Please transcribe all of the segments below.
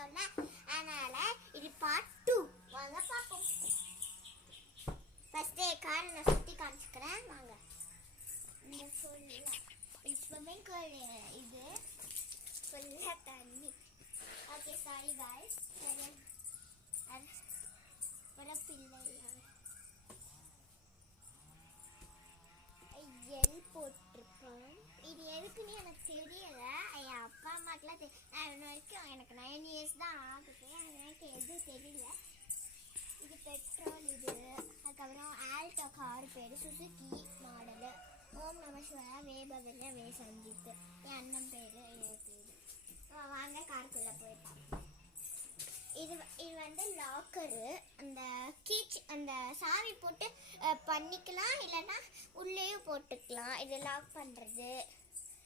செஞ்சோம்ல, அதனால இது பார்ட் 2. வாங்க பார்ப்போம். ஃபர்ஸ்ட் காரை நான் சுற்றி காமிச்சுக்கிறேன். வாங்க. இந்த ஃபுல்லாக ஸ்விம்மிங் பூல் இது ஃபுல்லாக தண்ணி. Okay sorry guys. பிள்ளை எல் போட்டிருக்கோம். இது எதுக்குன்னு எனக்கு தெரியல. என் அப்பா அம்மாக்கெல்லாம் வரைக்கும் எனக்கு 9 years தான் ஆகுது. எனக்கு எதுவும் தெரியல. இது பெட்ரோல். இது அதுக்கப்புறம் ஆல்டோ கார் பேர் சுசுகி மாடலு. ஓம் நம சிவாயா வேபவல்ல வே சஞ்சித். என் அண்ணன் பேர் என் பேர். வாங்க காருக்குள்ளே போயிட்டான். இது வந்து லாக்கரு. அந்த கீச் அந்த சாவி போட்டு பண்ணிக்கலாம், இல்லைன்னா உள்ளேயும் போட்டுக்கலாம். இது லாக் பண்ணுறது.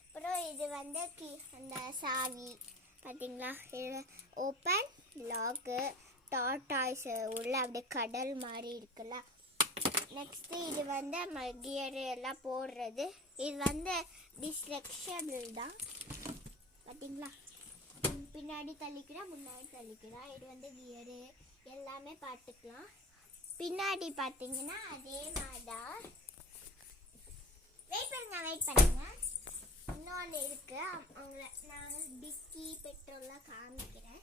அப்புறம் இது வந்து அந்த சாவி பார்த்தீங்களா, இது ஓப்பன் லாக்கு. டாய்ஸ் உள்ள அப்படியே கடல் மாதிரி இருக்குல்ல. நெக்ஸ்ட்டு இது வந்து கியரு எல்லாம் போடுறது. இது வந்து டிஸ்ட்ரக்ஷபிள் தான் பார்த்தீங்களா. பின்னாடி தள்ளிக்கிறேன், முன்னாடி தள்ளிக்கிறேன். இது வந்து கியரு எல்லாமே பார்த்துக்கலாம். பின்னாடி பார்த்தீங்கன்னா அதே மாதிரி தான். வெயிட் பண்ணுங்க. இன்னொன்று இருக்கு. அவங்கள நான் டிக்கி பெட்ரோல்லாம் காமிக்கிறேன்.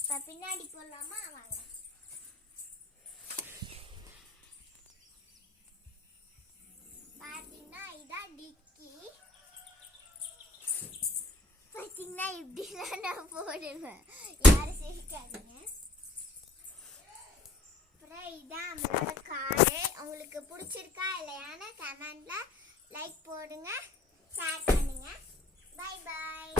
இப்போ பின்னாடி போடலாமா? வாங்க. பார்த்தீங்கன்னா இதான் டிக்கி. பார்த்தீங்கன்னா இப்படிலாம் நான் போடுவேன். யாரும் சிரிக்காதீங்க. அப்புறம் இதான் நம்மளோட காரு. உங்களுக்கு பிடிச்சிருக்கா இல்லையான்னு கமெண்ட்ல லைக் போடுங்க, ஷேர் பண்ணுங்க. Bye bye.